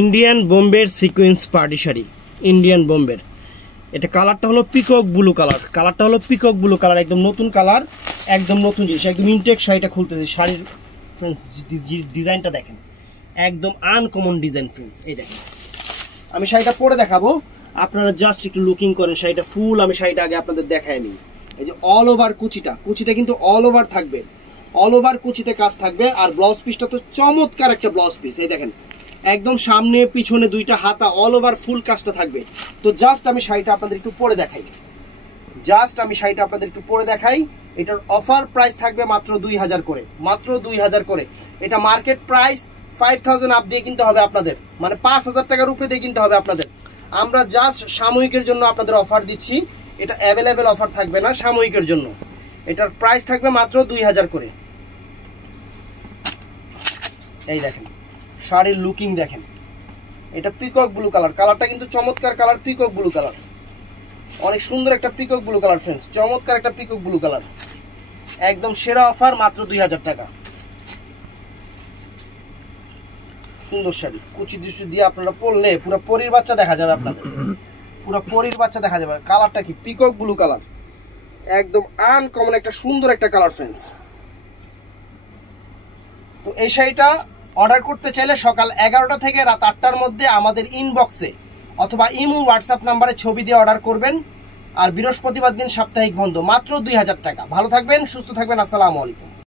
Indian বোম্বের sequence party sari, Indian বোম্বের। এটা কালারটা হলো পিকক ব্লু কালার, কালারটা হলো পিকক ব্লু কালার, একদম নতুন কালার, একদম নতুন জিনিস, একদম ইনটেক শাড়িটা খুলতেছে। শাড়ির ফ্রেন্ডস ডিজাইনটা দেখেন, একদম আনকমন ডিজাইন ফ্রেন্ডস। এই দেখেন, আমি শাড়িটা পরে দেখাবো, আপনারা জাস্ট একটু লুকিং করেন শাড়িটা ফুল। আমি শাড়িটা আগে আপনাদের দেখাই নিই। এই যে অল ওভার কুচিটা কিন্তু অল ওভার থাকবে, অল ওভার কুচিতে কাজ থাকবে। আর ব্লাউজ পিসটা তো চমৎকার একটা ব্লাউজ পিস। এই দেখেন, একদম সামনে পিছনে দুইটা হাতা অল ওভার ফুল কাজটা থাকবে। তো জাস্ট আমি শাড়িটা আপনাদের একটু পরে দেখাই, এটার অফার প্রাইস থাকবে মাত্র 2000 করে, মাত্র 2000 করে। এটা মার্কেট প্রাইস 5000 আপ দিয়ে কিনতে হবে আপনাদের, মানে 5000 টাকার উপরে দিয়ে কিনতে হবে আপনাদের। আমরা জাস্ট সাময়িকের জন্য আপনাদের অফার দিচ্ছি, এটা অ্যাভেলেবেল অফার থাকবে না, সাময়িকের জন্য। এটার প্রাইস থাকবে মাত্র 2000 করে। এই দেখেন শাড়ির লুকিং দেখেন, এটা পিকক ব্লু কালার, কালারটা কিন্তু চমৎকার কালার, পিকক ব্লু কালার, অনেক সুন্দর একটা পিকক ব্লু কালার ফ্রেন্ডস, চমৎকার একটা পিকক ব্লু কালার, একদম সেরা অফার, মাত্র 2000 টাকা। সুন্দর শাড়ি, কুচি দৃষ্টি দিয়ে আপনারা পরলে পুরো পরীর বাচ্চা দেখা যাবে, আপনাদের পুরো পরীর বাচ্চা দেখা যাবে। কালারটা কি পিকক ব্লু কালার, একদম আনকমন একটা সুন্দর একটা কালার ফ্রেন্ডস। তো এই শাড়িটা অর্ডার করতে চাইলে সকাল 11টা থেকে রাত 8টার মধ্যে আমাদের ইনবক্সে অথবা ইমো হোয়াটসঅ্যাপ নাম্বারে ছবি দিয়ে অর্ডার করবেন। আর বৃহস্পতিবার দিন সাপ্তাহিক বন্ধ, মাত্র 2000 টাকা। ভালো থাকবেন, সুস্থ থাকবেন, আসসালামু আলাইকুম।